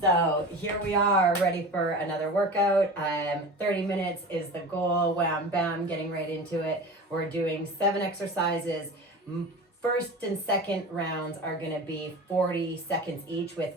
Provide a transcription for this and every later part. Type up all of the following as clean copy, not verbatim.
So here we are, ready for another workout. 30 minutes is the goal. Wham, bam, getting right into it. We're doing 7 exercises. First and second rounds are going to be 40 seconds each with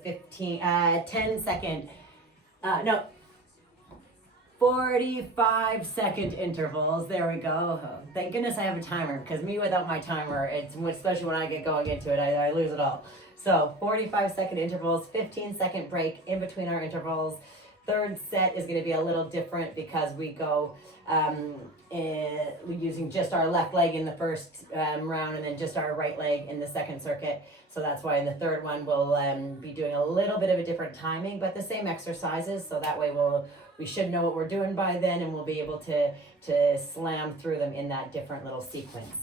45-second intervals. There we go. Oh, thank goodness I have a timer, because me without my timer, especially when I get going into it, I lose it all. So 45-second intervals, 15-second break in between our intervals. Third set is going to be a little different because we go using just our left leg in the first round and then just our right leg in the second circuit. So that's why in the third one we'll be doing a little bit of a different timing, but the same exercises. So that way we should know what we're doing by then, and we'll be able to slam through them in that different little sequence.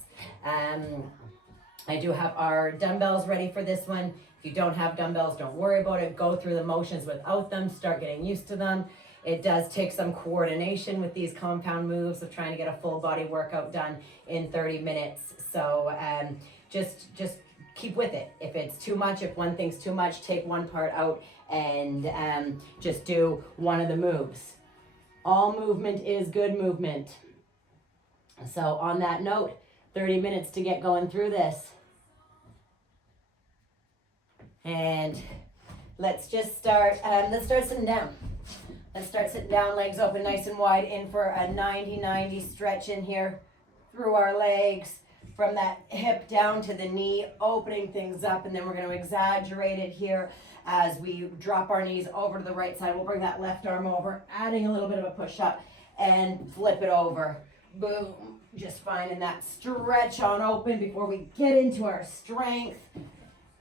I do have our dumbbells ready for this one. If you don't have dumbbells, don't worry about it. Go through the motions without them. Start getting used to them. It does take some coordination with these compound moves of trying to get a full body workout done in 30 minutes. So just keep with it. If it's too much, if one thing's too much, take one part out and just do one of the moves. All movement is good movement. So on that note, 30 minutes to get going through this. And let's just start, let's start sitting down. Let's start sitting down, legs open nice and wide, in for a 90-90 stretch in here through our legs, from that hip down to the knee, opening things up, and then we're going to exaggerate it here as we drop our knees over to the right side. We'll bring that left arm over, adding a little bit of a push up, and flip it over. Boom. Just finding that stretch on open before we get into our strength,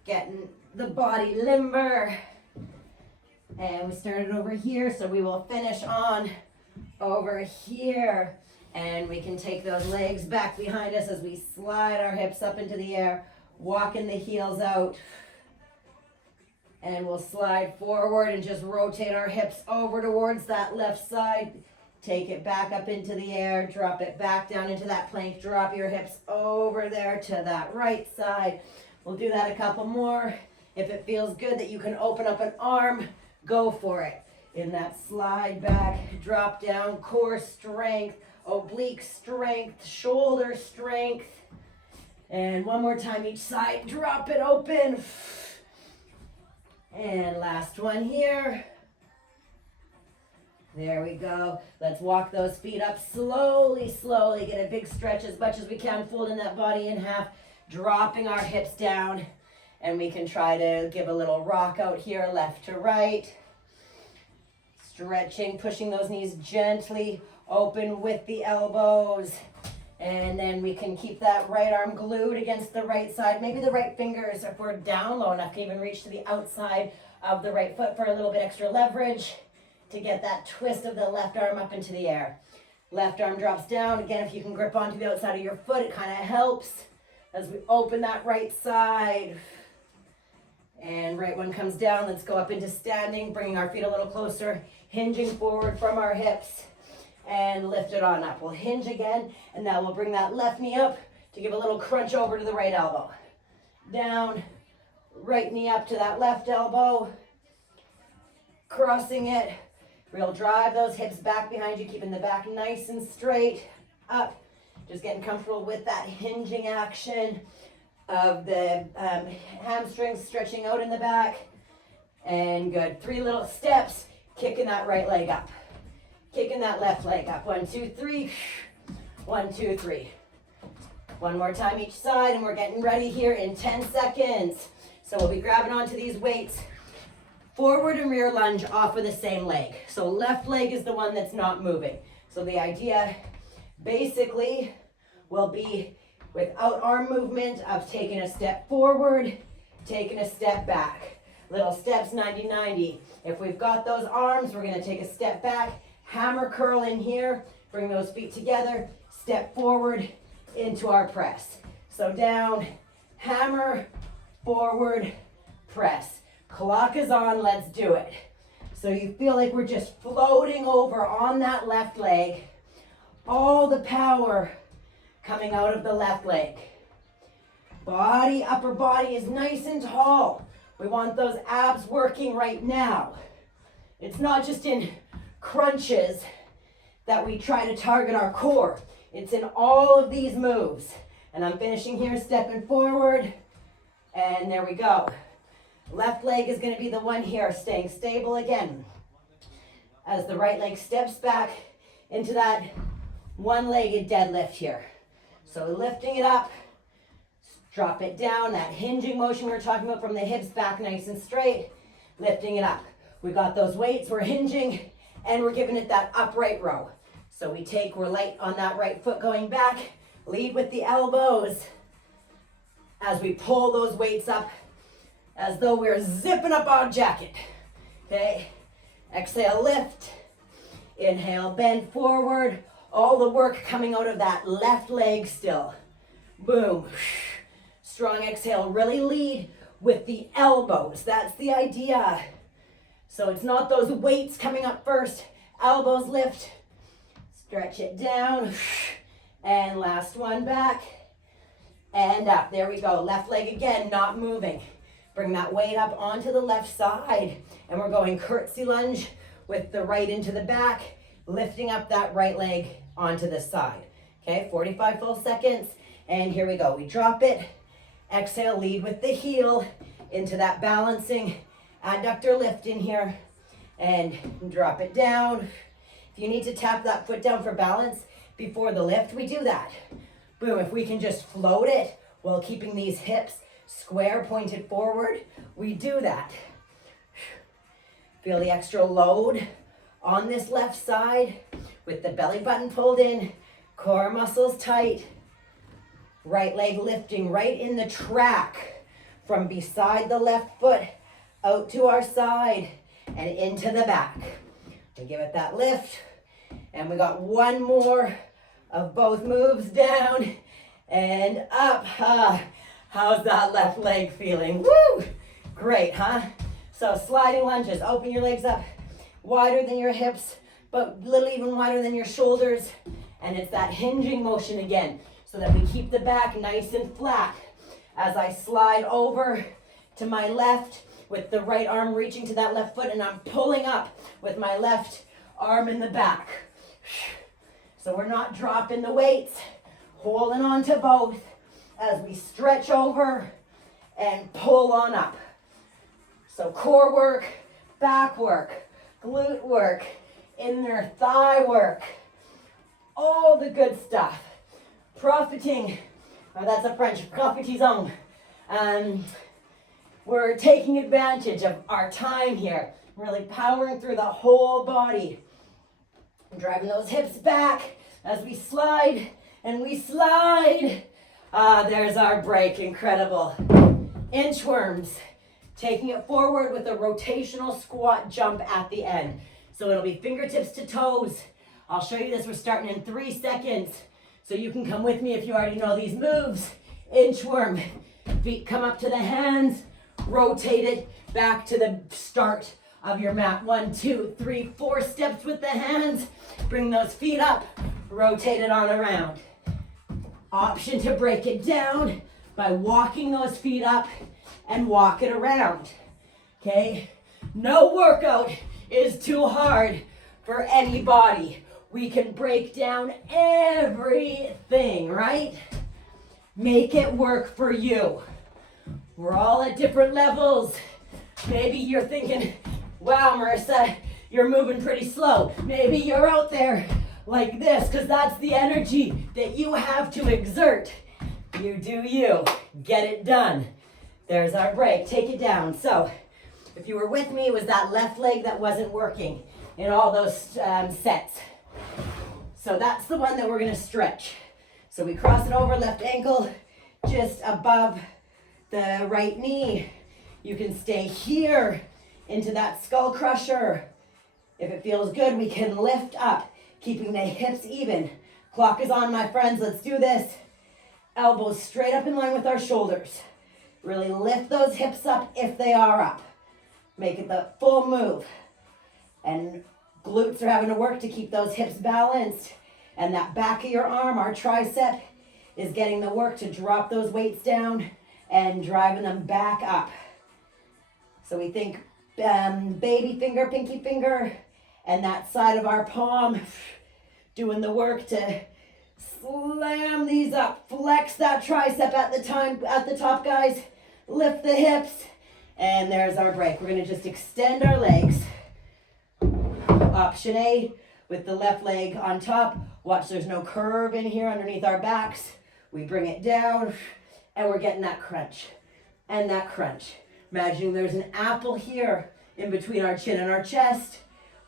getting the body limber. And we started over here, so we will finish on over here. And we can take those legs back behind us as we slide our hips up into the air, walking the heels out. And we'll slide forward and just rotate our hips over towards that left side. Take it back up into the air, drop it back down into that plank, drop your hips over there to that right side. We'll do that a couple more. If it feels good that you can open up an arm, go for it. In that slide back, drop down, core strength, oblique strength, shoulder strength. And one more time each side, drop it open. And last one here. There we go. Let's walk those feet up slowly, slowly. Get a big stretch as much as we can, folding that body in half, dropping our hips down. And we can try to give a little rock out here, left to right. Stretching, pushing those knees gently open with the elbows. And then we can keep that right arm glued against the right side. Maybe the right fingers, if we're down low enough, can even reach to the outside of the right foot for a little bit extra leverage to get that twist of the left arm up into the air. Left arm drops down. Again, if you can grip onto the outside of your foot, it kind of helps as we open that right side. And right one comes down. Let's go up into standing, bringing our feet a little closer, hinging forward from our hips, and lift it on up. We'll hinge again, and now we'll bring that left knee up to give a little crunch over to the right elbow. Down, right knee up to that left elbow, crossing it. We'll drive those hips back behind you, keeping the back nice and straight, up. Just getting comfortable with that hinging action of the hamstrings stretching out in the back. And good. 3 little steps, kicking that right leg up. Kicking that left leg up. 1, 2, 3. 1, 2, 3. One more time each side, and we're getting ready here in 10 seconds. So we'll be grabbing onto these weights. Forward and rear lunge off of the same leg. So left leg is the one that's not moving. So the idea basically will be without arm movement of taking a step forward, taking a step back. Little steps, 90-90. If we've got those arms, we're gonna take a step back, hammer curl in here, bring those feet together, step forward into our press. So down, hammer, forward, press. Clock is on, let's do it. So you feel like we're just floating over on that left leg. All the power coming out of the left leg. Body, upper body is nice and tall. We want those abs working right now. It's not just in crunches that we try to target our core. It's in all of these moves. And I'm finishing here, stepping forward. And there we go. Left leg is going to be the one here, staying stable again. As the right leg steps back into that one-legged deadlift here. So lifting it up, drop it down, that hinging motion we were talking about from the hips back nice and straight, lifting it up. We got those weights, we're hinging, and we're giving it that upright row. So we're light on that right foot going back, lead with the elbows as we pull those weights up as though we're zipping up our jacket. Okay, exhale, lift. Inhale, bend forward. All the work coming out of that left leg still. Boom. Strong exhale, really lead with the elbows. That's the idea. So it's not those weights coming up first. Elbows lift. Stretch it down. And last one back. And up. There we go. Left leg again, not moving. Bring that weight up onto the left side. And we're going curtsy lunge with the right into the back, lifting up that right leg onto the side. Okay, 45 full seconds. And here we go. We drop it. Exhale, lead with the heel into that balancing adductor lift in here. And drop it down. If you need to tap that foot down for balance before the lift, we do that. Boom, if we can just float it while keeping these hips square, pointed forward, we do that. Feel the extra load on this left side with the belly button pulled in, core muscles tight, right leg lifting right in the track from beside the left foot out to our side and into the back. We give it that lift, and we got one more of both moves, down and up. How's that left leg feeling? Woo! Great, huh? So sliding lunges, open your legs up wider than your hips, but a little even wider than your shoulders. And it's that hinging motion again, so that we keep the back nice and flat. As I slide over to my left with the right arm reaching to that left foot, and I'm pulling up with my left arm in the back. So we're not dropping the weights, holding on to both as we stretch over and pull on up. So core work, back work, glute work, inner thigh work, all the good stuff. Profiting, that's a French, profitons. We're taking advantage of our time here, really powering through the whole body. Driving those hips back as we slide and we slide. There's our break, incredible. Inchworms. Taking it forward with a rotational squat jump at the end. So it'll be fingertips to toes. I'll show you this. We're starting in 3 seconds. So you can come with me if you already know these moves. Inchworm. Feet come up to the hands. Rotate it back to the start of your mat. 1, 2, 3, 4 steps with the hands. Bring those feet up. Rotate it on around. Option to break it down by walking those feet up and walk it around, okay? No workout is too hard for anybody. We can break down everything, right? Make it work for you. We're all at different levels. Maybe you're thinking, wow, Marissa, you're moving pretty slow. Maybe you're out there like this, because that's the energy that you have to exert. You do you. Get it done. There's our break. Take it down. So if you were with me, it was that left leg that wasn't working in all those sets. So that's the one that we're going to stretch. So we cross it over, left ankle just above the right knee. You can stay here into that skull crusher. If it feels good, we can lift up, keeping the hips even. Clock is on, my friends. Let's do this. Elbows straight up in line with our shoulders. Really lift those hips up if they are up. Make it the full move. And glutes are having to work to keep those hips balanced. And that back of your arm, our tricep, is getting the work to drop those weights down and driving them back up. So we think baby finger, pinky finger, and that side of our palm doing the work to slam these up. Flex that tricep at the top, guys. Lift the hips, and there's our break. We're gonna just extend our legs. Option A with the left leg on top. Watch, there's no curve in here underneath our backs. We bring it down, and we're getting that crunch and that crunch. Imagining there's an apple here in between our chin and our chest,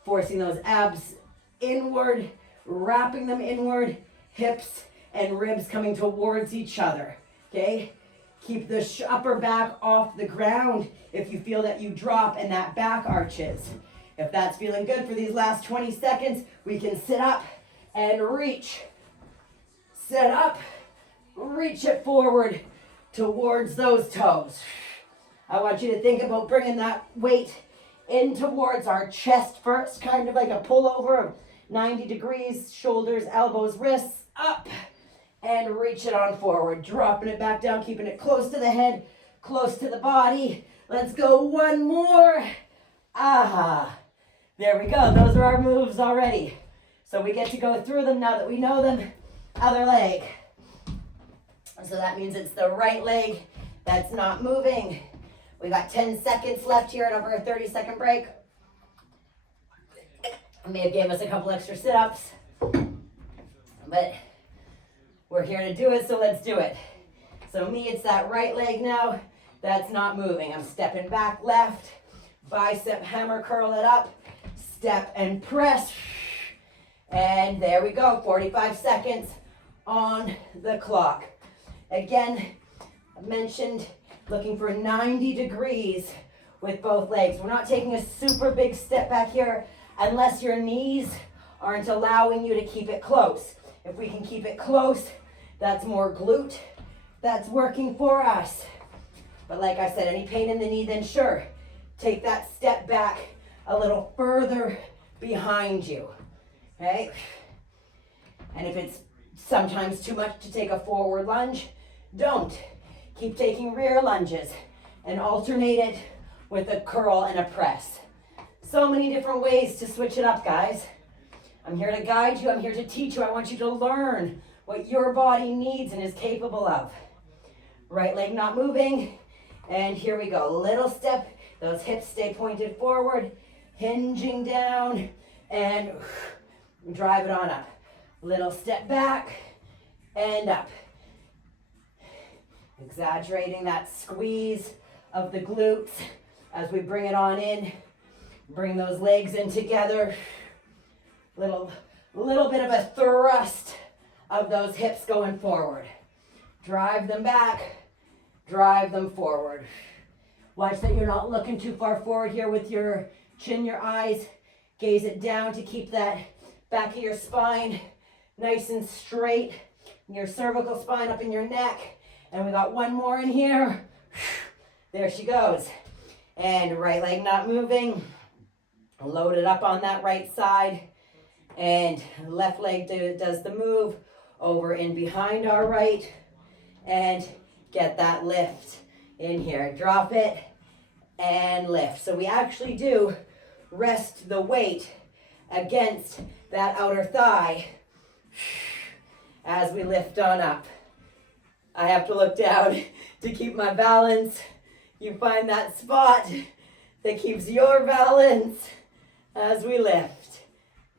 forcing those abs inward, wrapping them inward, hips and ribs coming towards each other, okay? Keep the upper back off the ground if you feel that you drop and that back arches. If that's feeling good for these last 20 seconds, we can sit up and reach. Sit up, reach it forward towards those toes. I want you to think about bringing that weight in towards our chest first, kind of like a pullover of 90 degrees, shoulders, elbows, wrists, up, and reach it on forward. Dropping it back down, keeping it close to the head, close to the body. Let's go one more. Ah, there we go. Those are our moves already. So we get to go through them now that we know them. Other leg. So that means it's the right leg that's not moving. We got 10 seconds left here and over a 30-second break. I may have gave us a couple extra sit-ups, but we're here to do it, so let's do it. So me, it's that right leg now that's not moving. I'm stepping back left, bicep hammer, curl it up, step and press, and there we go, 45 seconds on the clock. Again, I mentioned looking for 90 degrees with both legs. We're not taking a super big step back here unless your knees aren't allowing you to keep it close. If we can keep it close, that's more glute that's working for us. But like I said, any pain in the knee, then sure, take that step back a little further behind you, okay? And if it's sometimes too much to take a forward lunge, don't. Keep taking rear lunges and alternate it with a curl and a press. So many different ways to switch it up, guys. I'm here to guide you. I'm here to teach you. I want you to learn what your body needs and is capable of. Right leg not moving. And here we go. Little step. Those hips stay pointed forward. Hinging down. And drive it on up. Little step back. And up. Exaggerating that squeeze of the glutes as we bring it on in. Bring those legs in together. Little bit of a thrust of those hips going forward. Drive them back. Drive them forward. Watch that you're not looking too far forward here with your chin, your eyes. Gaze it down to keep that back of your spine nice and straight. Your cervical spine up in your neck. And we got one more in here. There she goes. And right leg not moving. Load it up on that right side. And left leg does the move over in behind our right. And get that lift in here. Drop it and lift. So we actually do rest the weight against that outer thigh as we lift on up. I have to look down to keep my balance. You find that spot that keeps your balance as we lift.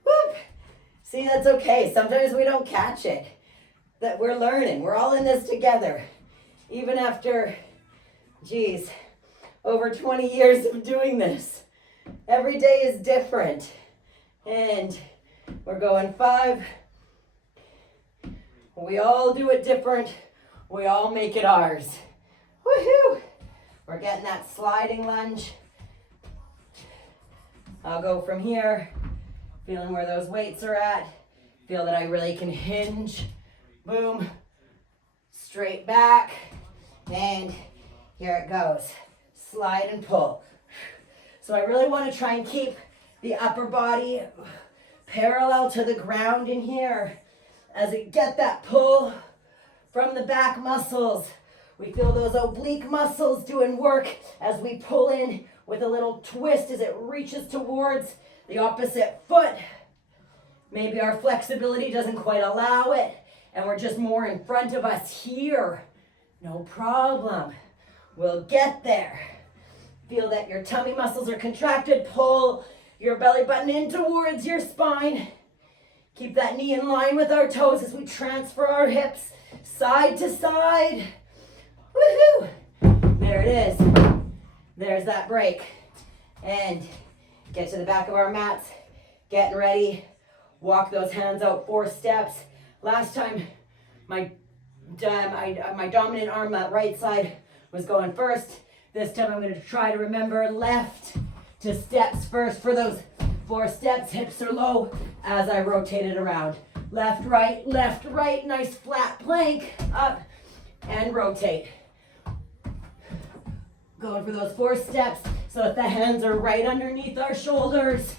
Whoop. See, that's okay. Sometimes we don't catch it. That we're learning. We're all in this together. Even after, over 20 years of doing this. Every day is different. And we're going 5. We all do it different. We all make it ours. Woohoo! We're getting that sliding lunge. I'll go from here, feeling where those weights are at. Feel that I really can hinge. Boom. Straight back. And here it goes. Slide and pull. So I really want to try and keep the upper body parallel to the ground in here. As we get that pull from the back muscles. We feel those oblique muscles doing work as we pull in with a little twist as it reaches towards the opposite foot. Maybe our flexibility doesn't quite allow it, and we're just more in front of us here. No problem. We'll get there. Feel that your tummy muscles are contracted. Pull your belly button in towards your spine. Keep that knee in line with our toes as we transfer our hips side to side. Woohoo! There it is. There's that break. And get to the back of our mats. Getting ready. Walk those hands out 4 steps. Last time, my dominant arm, that right side, was going first. This time I'm going to try to remember left to steps first for those 4 steps. Hips are low as I rotate it around. Left, right, nice flat plank, up and rotate. Going for those 4 steps so that the hands are right underneath our shoulders.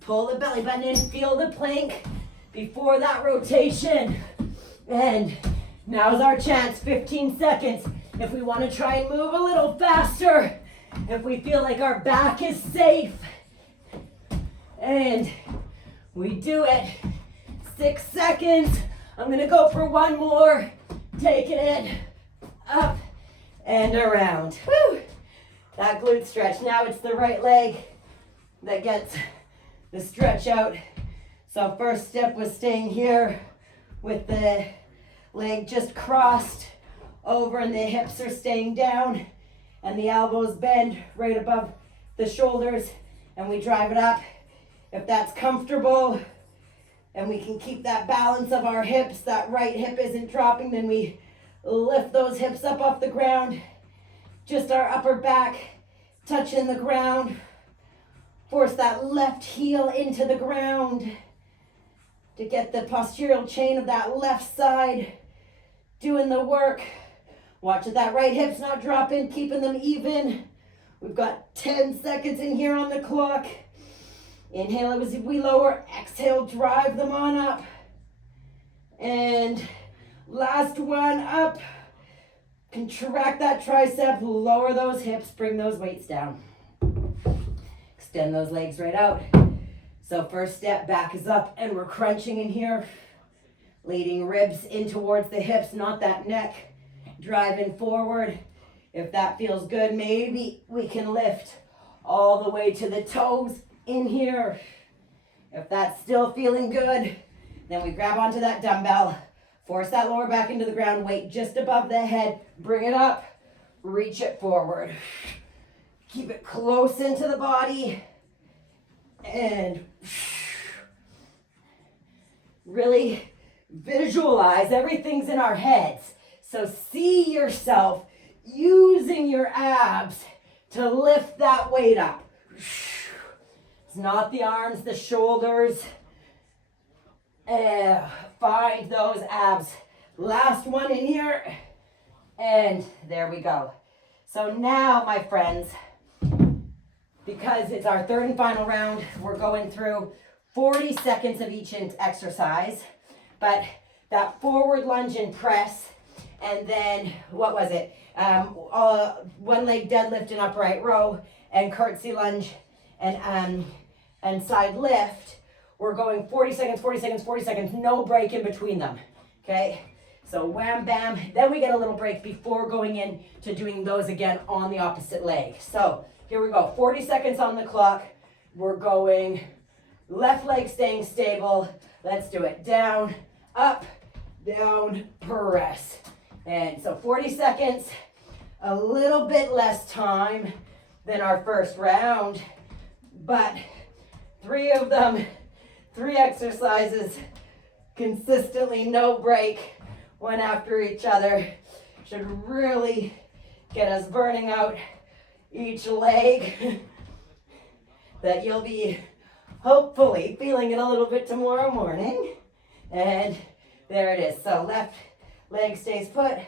Pull the belly button in, feel the plank before that rotation. And now's our chance, 15 seconds. If we want to try and move a little faster, if we feel like our back is safe. And we do it. 6 seconds. I'm gonna go for 1 more. Taking it up and around. Woo! That glute stretch. Now it's the right leg that gets the stretch out. So first step was staying here with the leg just crossed over and the hips are staying down and the elbows bend right above the shoulders, and we drive it up. If that's comfortable and we can keep that balance of our hips, that right hip isn't dropping, then we lift those hips up off the ground. Just our upper back touching the ground. Force that left heel into the ground to get the postural chain of that left side doing the work. Watch that right hip's not dropping, keeping them even. We've got 10 seconds in here on the clock. Inhale as we lower, exhale, drive them on up. And last one up. Contract that tricep, lower those hips, bring those weights down. Extend those legs right out. So first step, back is up, and we're crunching in here. Leading ribs in towards the hips, not that neck. Driving forward. If that feels good, maybe we can lift all the way to the toes in here. If that's still feeling good, then we grab onto that dumbbell. Force that lower back into the ground, weight just above the head. Bring it up, reach it forward. Keep it close into the body. And really visualize everything's in our heads. So see yourself using your abs to lift that weight up. It's not the arms, the shoulders. Find those abs. Last one in here. And there we go. So now, my friends, because it's our third and final round, we're going through 40 seconds of each exercise. But that forward lunge and press, and then, what was it? One leg deadlift and upright row, and curtsy lunge, and side lift. We're going 40 seconds, 40 seconds, 40 seconds, no break in between them, okay? So wham, bam, then we get a little break before going in to doing those again on the opposite leg. So here we go, 40 seconds on the clock. We're going left leg staying stable. Let's do it. Down, up, down, press. And so 40 seconds, a little bit less time than our first round, but 3 of them, 3 exercises, consistently, no break, one after each other, should really get us burning out each leg that you'll be hopefully feeling it a little bit tomorrow morning. And there it is. So left leg stays put,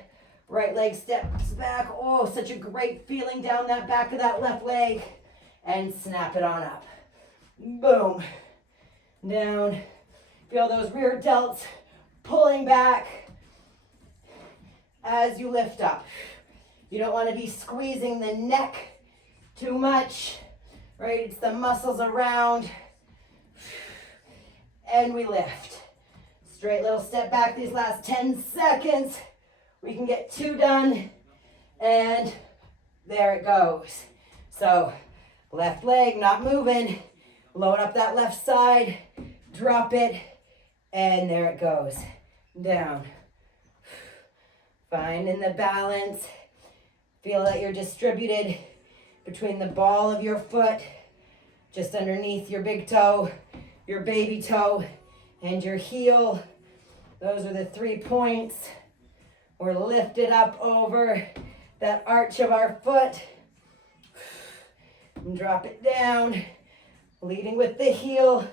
right leg steps back. Oh, such a great feeling down that back of that left leg. And snap it on up. Boom. Down. Feel those rear delts pulling back as you lift up. You don't want to be squeezing the neck too much, right? It's the muscles around. And we lift. Straight little step back these last 10 seconds. We can get 2 done. And there it goes. So left leg not moving. Load up that left side. Drop it. And there it goes. Down. Finding the balance. Feel that you're distributed between the ball of your foot, just underneath your big toe, your baby toe, and your heel. Those are the 3 points. We're lifted up over that arch of our foot. And drop it down, leading with the heel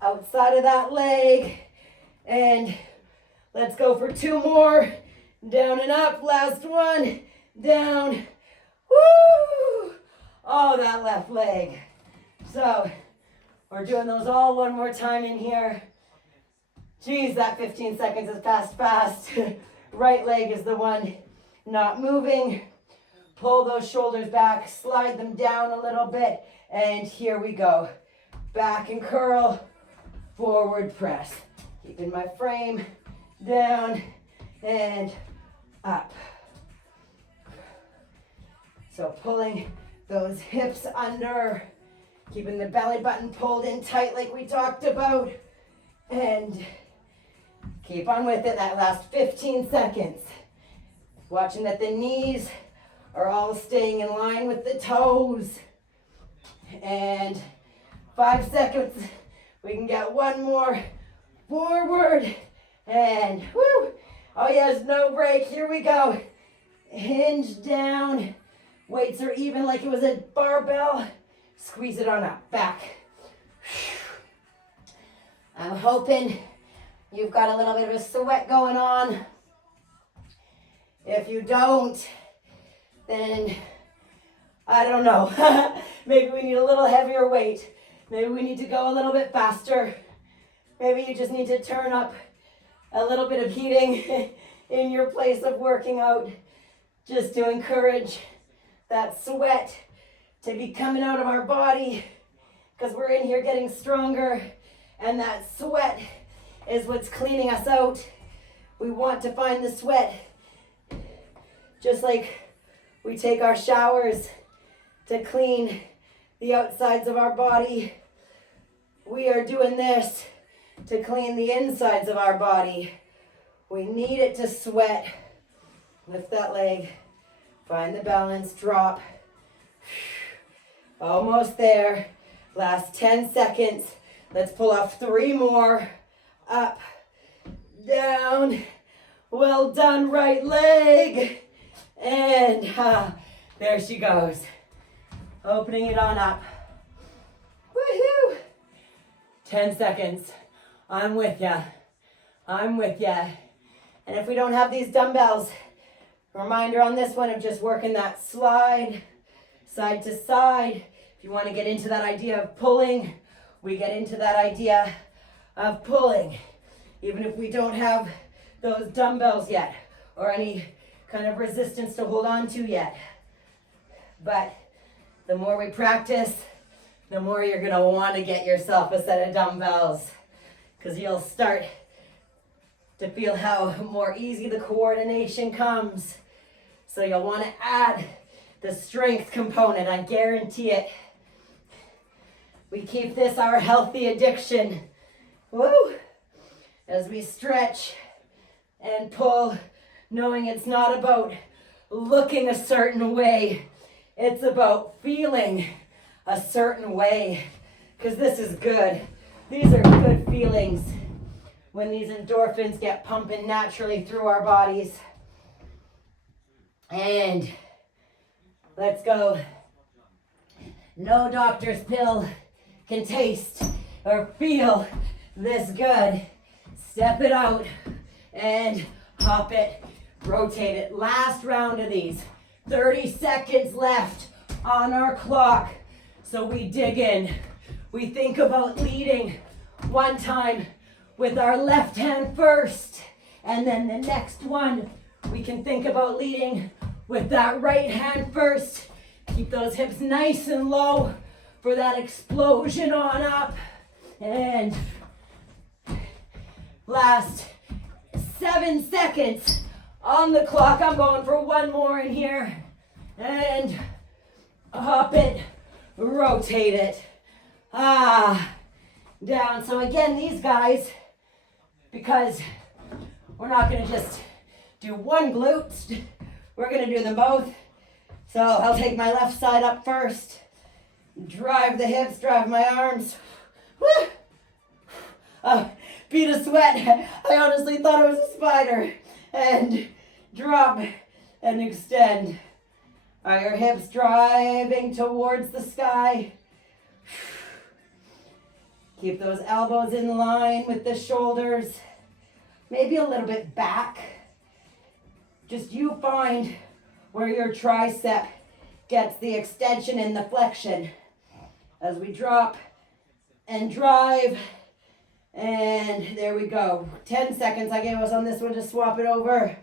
outside of that leg. And let's go for 2 more. Down and up, last one, down. Woo! Oh, that left leg. So we're doing those all one more time in here. Geez, that 15 seconds has passed fast. Right leg is the one not moving. Pull those shoulders back, slide them down a little bit, and here we go. Back and curl, forward press. Keeping my frame down and up. So pulling those hips under, keeping the belly button pulled in tight like we talked about, and keep on with it that last 15 seconds. Watching that the knees are all staying in line with the toes. And 5 seconds, we can get 1 more forward, and whoo! Oh yes, no break, here we go. Hinge down, weights are even like it was a barbell. Squeeze it on up, back. I'm hoping you've got a little bit of a sweat going on. If you don't, then I don't know. Maybe we need a little heavier weight. Maybe we need to go a little bit faster. Maybe you just need to turn up a little bit of heating in your place of working out, just to encourage that sweat to be coming out of our body, because we're in here getting stronger, and that sweat is what's cleaning us out. We want to find the sweat, just like we take our showers to clean the outsides of our body. We are doing this to clean the insides of our body. We need it to sweat. Lift that leg, find the balance, drop. Almost there. Last 10 seconds. Let's pull off 3 more. Up, down. Well done, right leg. And there she goes. Opening it on up. Woohoo! 10 seconds. I'm with ya. I'm with ya. And if we don't have these dumbbells, reminder on this one of just working that slide, side to side. If you want to get into that idea of pulling, we get into that idea of pulling. Even if we don't have those dumbbells yet, or any kind of resistance to hold on to yet. But the more we practice, the more you're going to want to get yourself a set of dumbbells, because you'll start to feel how more easy the coordination comes. So you'll want to add the strength component, I guarantee it. We keep this our healthy addiction. Woo! As we stretch and pull, knowing it's not about looking a certain way. It's about feeling a certain way, because this is good. These are good feelings when these endorphins get pumping naturally through our bodies. And let's go. No doctor's pill can taste or feel this good. Step it out and hop it, rotate it. Last round of these. 30 seconds left on our clock. So we dig in. We think about leading one time with our left hand first, and then the next one we can think about leading with that right hand first. Keep those hips nice and low for that explosion on up. And last 7 seconds on the clock. I'm going for one more in here. And hop it, rotate it. Down. So again, these guys, because we're not gonna just do one glute, we're gonna do them both. So I'll take my left side up first, drive the hips, drive my arms. Woo! Beat a sweat. I honestly thought it was a spider. And drop and extend. Are your hips driving towards the sky? Keep those elbows in line with the shoulders. Maybe a little bit back. Just you find where your tricep gets the extension and the flexion. As we drop and drive. And there we go. 10 seconds I gave us on this one to swap it over.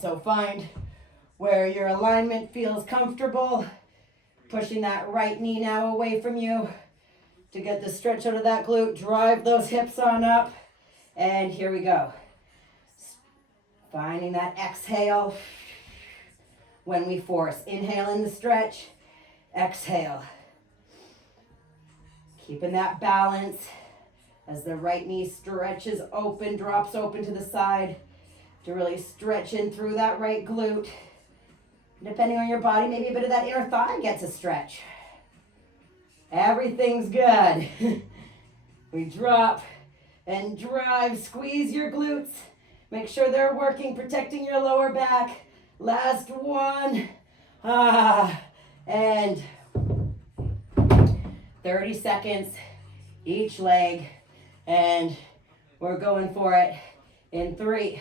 So find where your alignment feels comfortable. Pushing that right knee now away from you to get the stretch out of that glute. Drive those hips on up. And here we go. Finding that exhale when we force. Inhale in the stretch. Exhale. Keeping that balance as the right knee stretches open, drops open to the side to really stretch in through that right glute. Depending on your body, maybe a bit of that inner thigh gets a stretch. Everything's good. We drop and drive, squeeze your glutes. Make sure they're working, protecting your lower back. Last one. And 30 seconds each leg. And we're going for it in 3,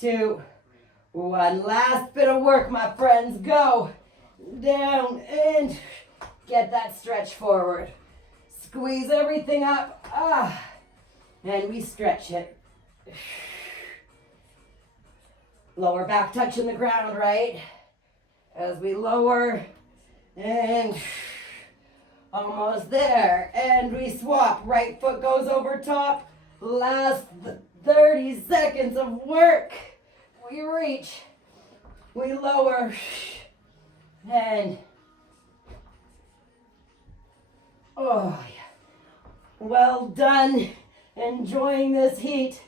2, 1. Last bit of work, my friends. Go down and get that stretch forward. Squeeze everything up. And we stretch it. Lower back touching the ground, right? As we lower and almost there. And we swap. Right foot goes over top. Last 30 seconds of work. We reach. We lower. And oh, yeah. Well done. Enjoying this heat.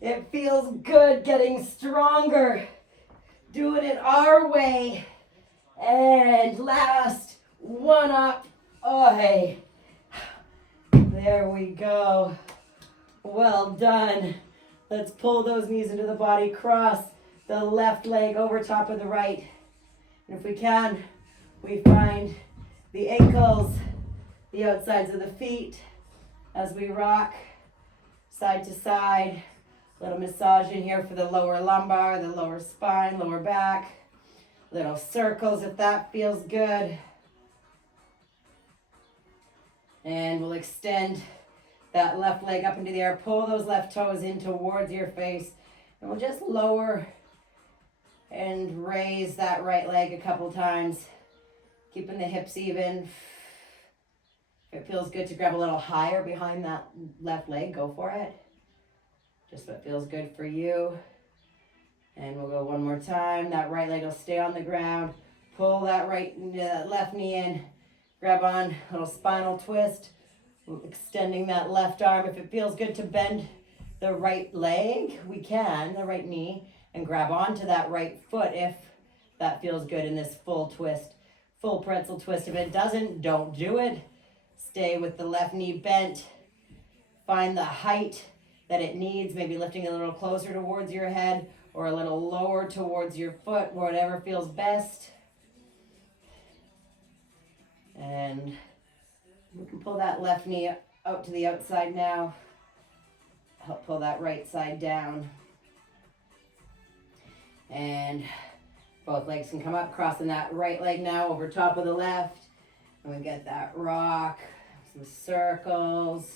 It feels good, getting stronger. Doing it our way. And last one up. Oh, hey. There we go. Well done. Let's pull those knees into the body. Cross the left leg over top of the right. And if we can, we find the ankles, the outsides of the feet as we rock side to side. Little massage in here for the lower lumbar, the lower spine, lower back. Little circles if that feels good. And we'll extend that left leg up into the air. Pull those left toes in towards your face. And we'll just lower and raise that right leg a couple times. Keeping the hips even. If it feels good to grab a little higher behind that left leg, go for it. Just what feels good for you. And we'll go one more time. That right leg will stay on the ground. Pull that left knee in. Grab on, little spinal twist. Extending that left arm. If it feels good to bend the right leg, we can, the right knee, and grab onto that right foot if that feels good in this full twist, full pretzel twist. If it doesn't, don't do it. Stay with the left knee bent. Find the height that it needs, maybe lifting a little closer towards your head or a little lower towards your foot, whatever feels best. And we can pull that left knee out to the outside now. Help pull that right side down. And both legs can come up, crossing that right leg now over top of the left. And we get that rock, some circles.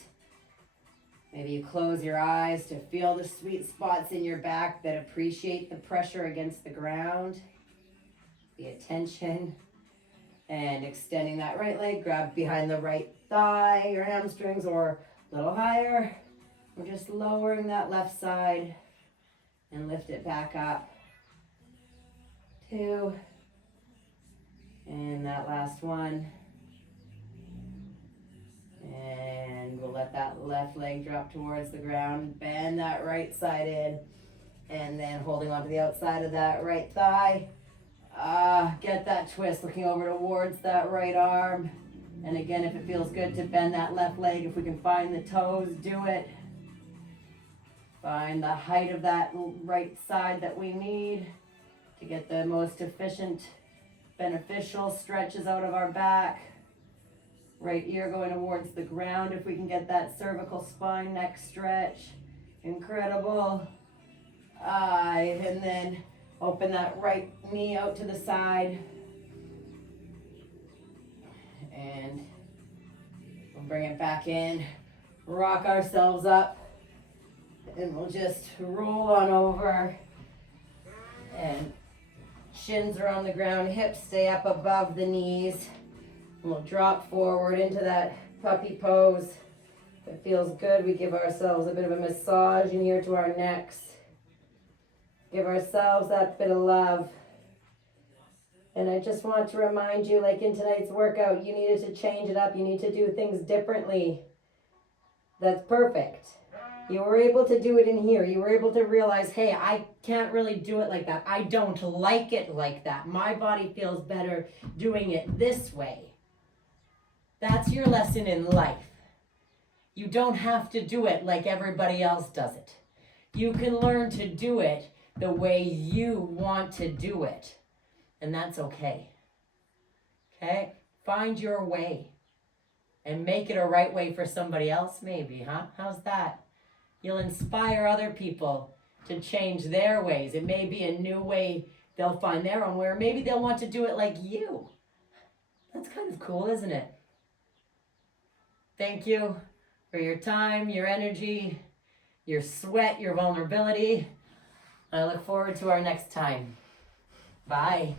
Maybe you close your eyes to feel the sweet spots in your back that appreciate the pressure against the ground. the attention. And extending that right leg, grab behind the right thigh, your hamstrings, or a little higher. We're just lowering that left side and lift it back up. 2. And that last one. And we'll let that left leg drop towards the ground. Bend that right side in. And then holding onto the outside of that right thigh. Get that twist, looking over towards that right arm. And again, if it feels good to bend that left leg, if we can find the toes, do it. Find the height of that right side that we need to get the most efficient, beneficial stretches out of our back. Right ear going towards the ground if we can get that cervical spine neck stretch. Incredible. And then open that right knee out to the side. And we'll bring it back in. Rock ourselves up. And we'll just roll on over. And shins are on the ground. Hips stay up above the knees. And we'll drop forward into that puppy pose. If it feels good, we give ourselves a bit of a massage in here to our necks. Give ourselves that bit of love. And I just want to remind you, like in tonight's workout, you needed to change it up. You need to do things differently. That's perfect. You were able to do it in here. You were able to realize, hey, I can't really do it like that. I don't like it like that. My body feels better doing it this way. That's your lesson in life. You don't have to do it like everybody else does it. You can learn to do it the way you want to do it. And that's okay. Okay? Find your way. And make it a right way for somebody else maybe, huh? How's that? You'll inspire other people to change their ways. It may be a new way they'll find their own way, or maybe they'll want to do it like you. That's kind of cool, isn't it? Thank you for your time, your energy, your sweat, your vulnerability. I look forward to our next time. Bye.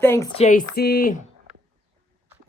Thanks, JC.